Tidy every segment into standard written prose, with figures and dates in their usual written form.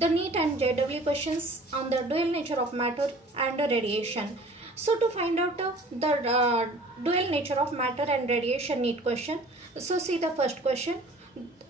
the NEET and JEE questions on the dual nature of matter and radiation. So to find out the dual nature of matter and radiation NEET question, so see the first question.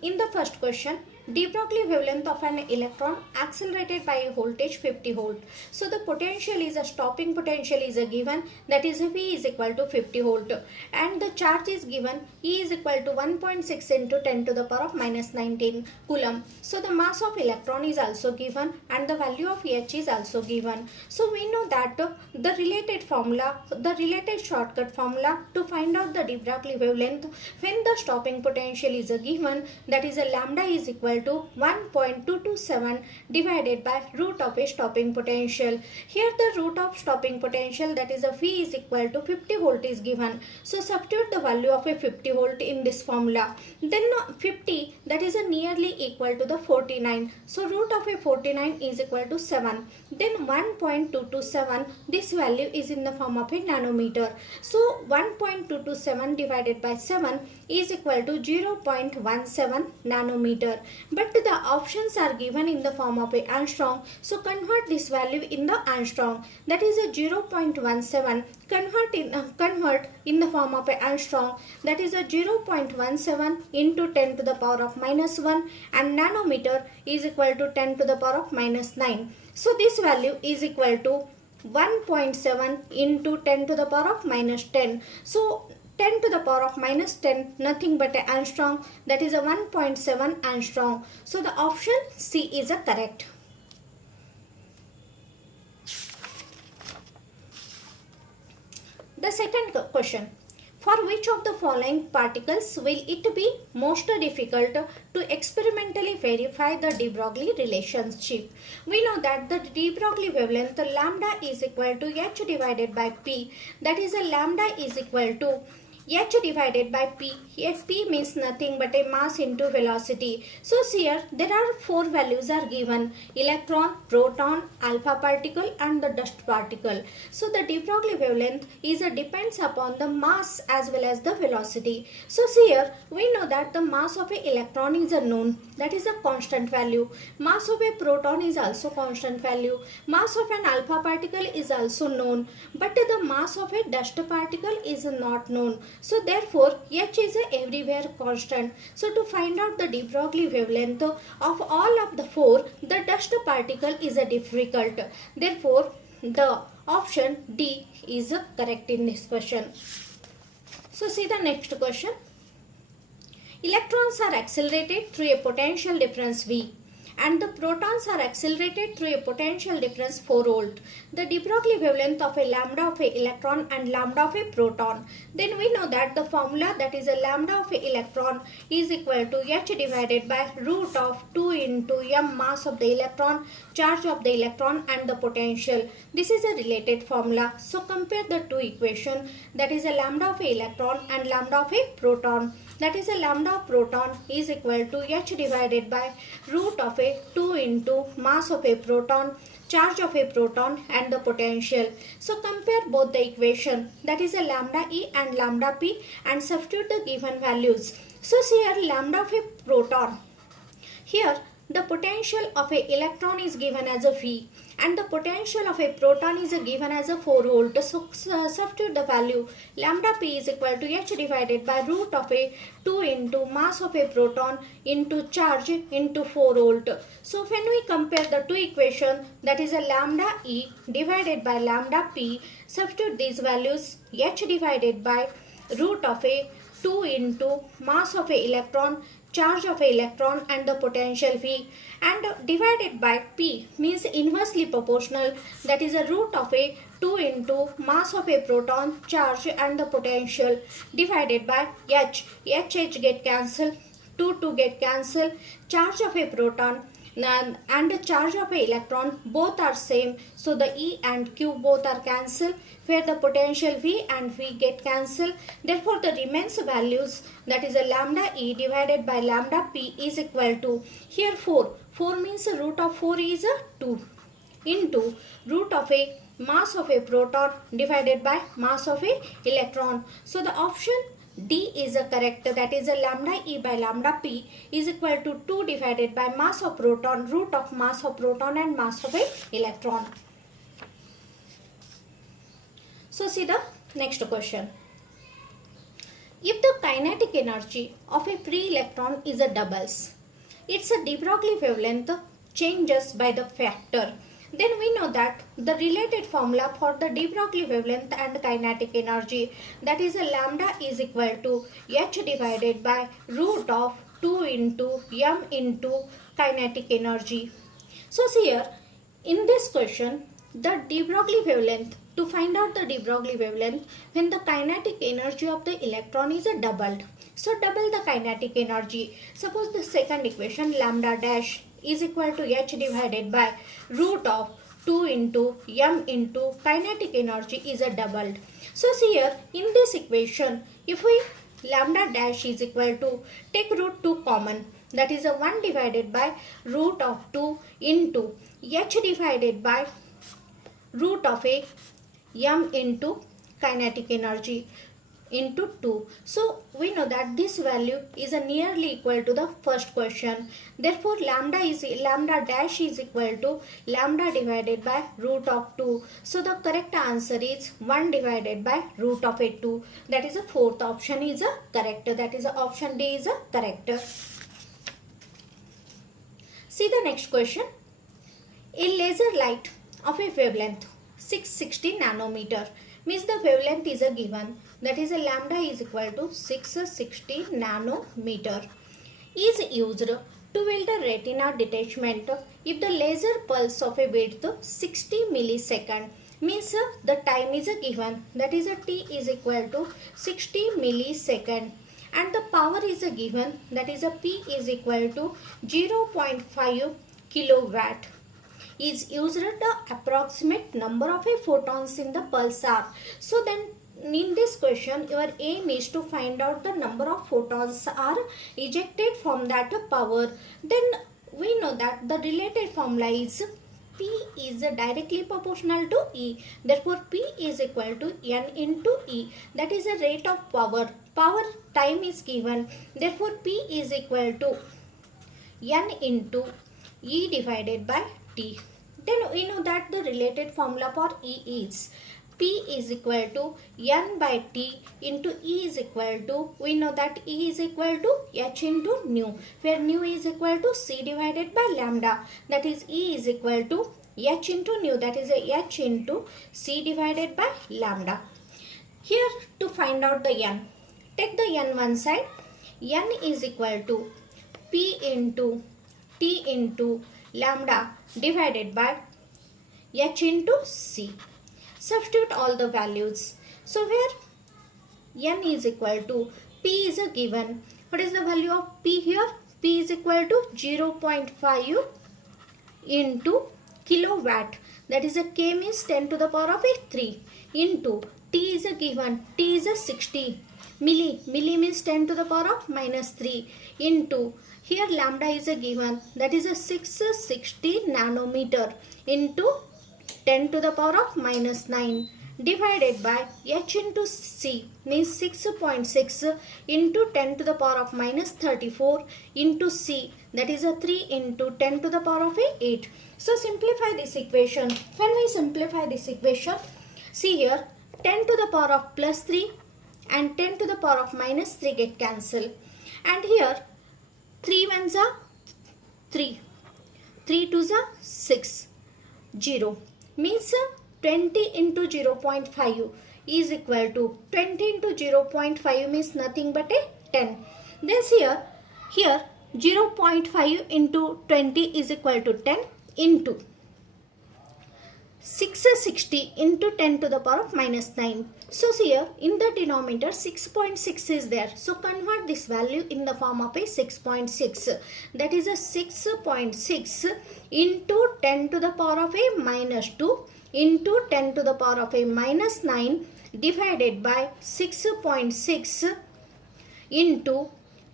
In the first question, de Broglie wavelength of an electron accelerated by a voltage 50 volt. So the potential is a stopping potential is a given, that is V is equal to 50 volt, and the charge is given E is equal to 1.6 into 10 to the power of minus 19 coulomb. So the mass of electron is also given and the value of H is also given. So we know that the related formula, the related shortcut formula to find out the de Broglie wavelength when the stopping potential is a given, that is a lambda is equal to 1.227 divided by root of a stopping potential. Here the root of stopping potential, that is a V is equal to 50 volt is given. So substitute the value of a 50 volt in this formula. Then 50, that is a nearly equal to the 49. So root of a 49 is equal to 7. Then 1.227, this value is in the form of a nanometer. So 1.227 divided by 7 is equal to 0.17 nanometer. But the options are given in the form of a angstrom. So convert this value in the angstrom. That is a 0.17. Convert in the form of a angstrom. That is a 0.17 into 10 to the power of minus 1, and nanometer is equal to 10 to the power of minus 9. So this value is equal to 1.7 into 10 to the power of minus 10. So 10 to the power of minus 10, nothing but an angstrom, that is a 1.7 angstrom. So the option C is a correct. The second question. For which of the following particles will it be most difficult to experimentally verify the de Broglie relationship? We know that the de Broglie wavelength lambda is equal to H divided by P. That is a lambda is equal to H divided by P. Here P means nothing but a mass into velocity. So here there are four values are given: electron, proton, alpha particle and the dust particle. So the de Broglie wavelength is depends upon the mass as well as the velocity. So here we know that the mass of a electron is known, that is a constant value. Mass of a proton is also constant value. Mass of an alpha particle is also known, but the mass of a dust particle is not known. So therefore H is everywhere constant. So to find out the de Broglie wavelength of all of the four, the dust particle is difficult. Therefore the option D is correct in this question. So see the next question. Electrons are accelerated through a potential difference V, and the protons are accelerated through a potential difference 4 volt. The de Broglie wavelength of a lambda of a electron and lambda of a proton. Then we know that the formula, that is a lambda of a electron is equal to H divided by root of 2 into m mass of the electron, charge of the electron and the potential. This is a related formula. So compare the two equations, that is a lambda of a electron and lambda of a proton. That is a lambda of proton is equal to H divided by root of a 2 into mass of a proton, charge of a proton and the potential. So compare both the equation, that is a lambda E and lambda P, and substitute the given values. So here lambda of a proton, here the potential of a electron is given as a V and the potential of a proton is given as a 4 volt. So substitute the value. Lambda P is equal to H divided by root of a 2 into mass of a proton into charge into 4 volt. So when we compare the two equations, that is a lambda E divided by lambda P, substitute these values. H divided by root of a 2 into mass of a electron, charge of a electron and the potential V, and divided by P means inversely proportional, that is a root of a 2 into mass of a proton, charge and the potential, divided by H. H get cancelled, 2 get cancelled, charge of a proton and the charge of a electron both are same, so the E and Q both are cancelled, where the potential V and V get cancelled. Therefore the remains values, that is a lambda E divided by lambda P is equal to, here 4 means the root of 4 is 2 into root of a mass of a proton divided by mass of a electron. So the option D is a correct, that is a lambda E by lambda P is equal to 2 divided by mass of proton, root of mass of proton and mass of a electron. So see the next question. If the kinetic energy of a free electron is a doubles, its a de Broglie wavelength changes by the factor, then we know that the related formula for the de Broglie wavelength and kinetic energy, that is a lambda is equal to h divided by root of 2 into m into kinetic energy. So see here, in this question, the de Broglie wavelength, to find out the de Broglie wavelength when the kinetic energy of the electron is doubled. So double the kinetic energy. Suppose the second equation, lambda dash is equal to h divided by root of 2 into m into kinetic energy is doubled. So see here, in this equation, if we lambda dash is equal to, take root 2 common, that is a 1 divided by root of 2 into h divided by root of a m into kinetic energy into 2. So we know that this value is nearly equal to the first question. Therefore lambda dash is equal to lambda divided by root of 2. So the correct answer is 1 divided by root of a 2. That is the fourth option is a correct. That is option D is a correct. See the next question. A laser light of a wavelength 660 nanometer, means the wavelength is a given, that is a lambda is equal to 660 nanometer, is used to build a retina detachment if the laser pulse of a width 60 millisecond, means the time is a given, that is a t is equal to 60 millisecond, and the power is a given, that is a p is equal to 0.5 kilowatt. Is used the approximate number of photons in the pulsar. So then in this question, your aim is to find out the number of photons are ejected from that power. Then we know that the related formula is P is directly proportional to E. Therefore P is equal to N into E. That is the rate of power. Power time is given. Therefore P is equal to N into E divided by T. Then we know that the related formula for E is P is equal to N by T into E is equal to, we know that E is equal to H into nu, where nu is equal to C divided by lambda, that is E is equal to H into nu, that is a H into C divided by lambda. Here to find out the N, take the N one side, N is equal to P into T into lambda divided by H into C. Substitute all the values. So where N is equal to, P is a given. What is the value of P here? P is equal to 0.5 into kilowatt. That is a K means 10 to the power of 3 into T is a given. T is a 60. Milli means 10 to the power of -3 into, here lambda is a given, that is a 660 nanometer into 10 to the power of -9 divided by H into C, means 6.6 into 10 to the power of -34 into C, that is a 3 into 10 to the power of 8. So simplify this equation. When we simplify this equation, see here 10 to the power of +3 and 10 to the power of -3 get cancelled, and here 3 ones are 3, 3 twos are 6, 0, means 20 into 0.5 is equal to, 20 into 0.5 means nothing but a 10. Then here 0.5 into 20 is equal to 10 into 660 into 10 to the power of -9. So here in the denominator 6.6 is there. So convert this value in the form of a 6.6. That is a 6.6 into 10 to the power of a -2 into 10 to the power of a -9 divided by 6.6 into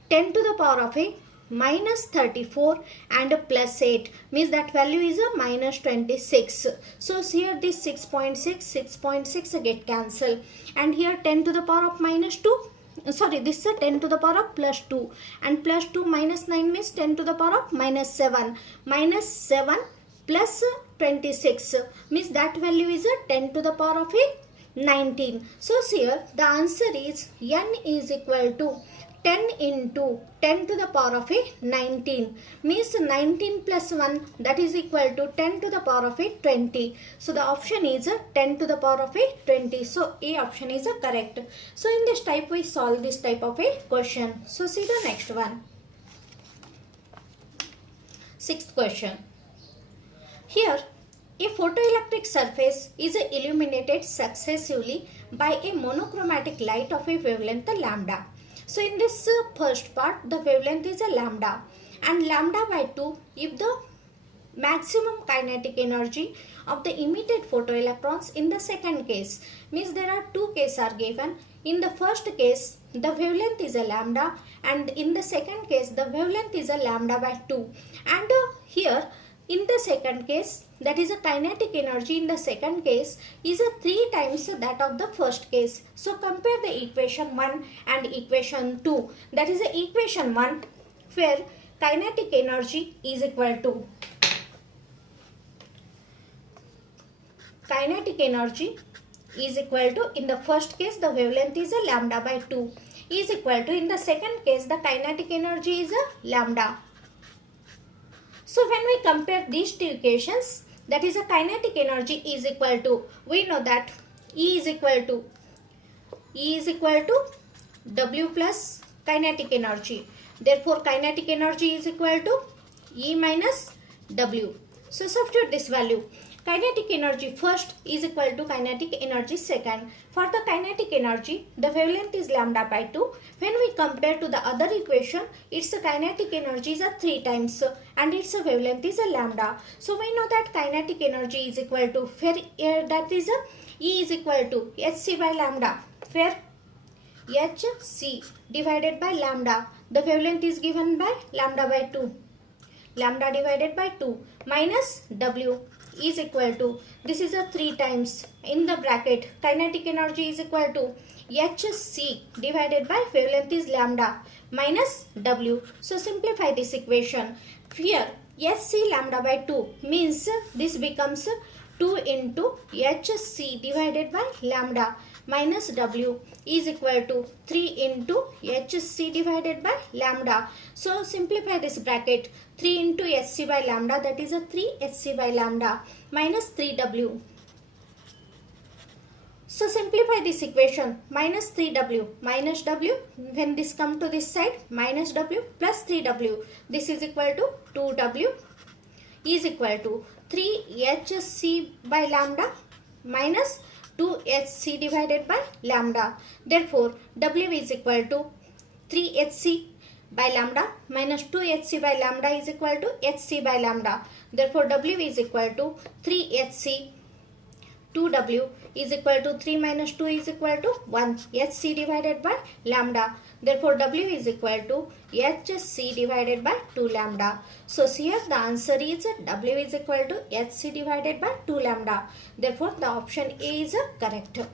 10 to the power of a -34 and +8, means that value is a -26. So here this 6.6 get cancelled, and here 10 to the power of -2 sorry, this is 10 to the power of plus 2, and plus 2 minus 9 means 10 to the power of minus 7. Minus 7 plus 26 means that value is 10 to the power of 19. So here the answer is n is equal to 10 into 10 to the power of 19, means 19 plus 1, that is equal to 10 to the power of 20. So the option is 10 to the power of 20. So A option is correct. So in this type we solve this type of a question. So see the next one. Sixth question. Here a photoelectric surface is illuminated successively by a monochromatic light of a wavelength lambda. So in this first part, the wavelength is a lambda, and lambda by 2 if the maximum kinetic energy of the emitted photoelectrons. In the second case, means there are two cases are given. In the first case, the wavelength is a lambda, and in the second case, the wavelength is a lambda by 2. And here, in the second case, that is a kinetic energy in the second case is a 3 times that of the first case. So compare the equation 1 and equation 2. That is the equation 1 where kinetic energy is equal to in the first case the wavelength is a lambda by 2 is equal to, in the second case the kinetic energy is a lambda. So when we compare these two equations, that is a kinetic energy is equal to, we know that E is equal to W plus kinetic energy. Therefore kinetic energy is equal to E minus W. So substitute this value. Kinetic energy first is equal to kinetic energy second. For the kinetic energy, the wavelength is lambda by 2. When we compare to the other equation, its kinetic energy is 3 times and its wavelength is a lambda. So we know that kinetic energy is equal to, that is E is equal to hc by lambda, where hc divided by lambda, the wavelength is given by lambda by 2. Lambda divided by 2 minus W is equal to, this is a 3 times in the bracket, kinetic energy is equal to hc divided by wavelength is lambda minus W. So simplify this equation. Here hc lambda by 2 means this becomes 2 into hc divided by lambda minus W is equal to 3 into hc divided by lambda. So simplify this bracket. 3 into hc by lambda, that is a 3 hc by lambda minus 3W. So simplify this equation. Minus 3W minus W, when this come to this side, minus W plus 3W, this is equal to 2W is equal to 3 hc by lambda minus 2 hc divided by lambda. Therefore W is equal to 3 hc by lambda minus 2 hc by lambda is equal to hc by lambda. Therefore W is equal to 3 hc, 2W is equal to 3 minus 2 is equal to 1 hc divided by lambda. Therefore W is equal to hc divided by 2 lambda. So here the answer is W is equal to hc divided by 2 lambda. Therefore the option A is correct.